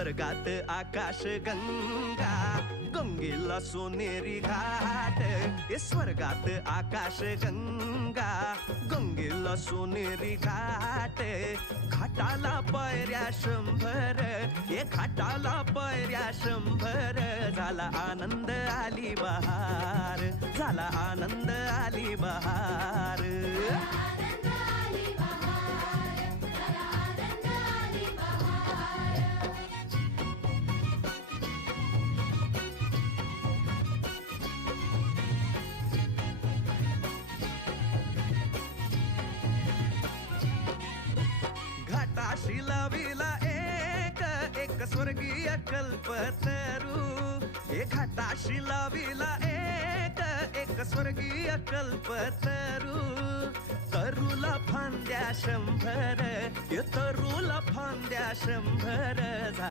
स्वर्गात आकाश गंगा, गंगेला सोनेरी घाट. स्वर्गात आकाश गंगा, गंगेला सोनेरी घाट. घाटाला पायऱ्या 100, घाटाला पायऱ्या 100. झाला आनंद आली बहार, झाला आनंद आली बहार. घाटाशी लाविला एक स्वर्गीय कल्पतरू. घाटाशी लाविला एक स्वर्गीय कल्पतरू. तरूला फांद्या 100, तरूला फांद्या 100.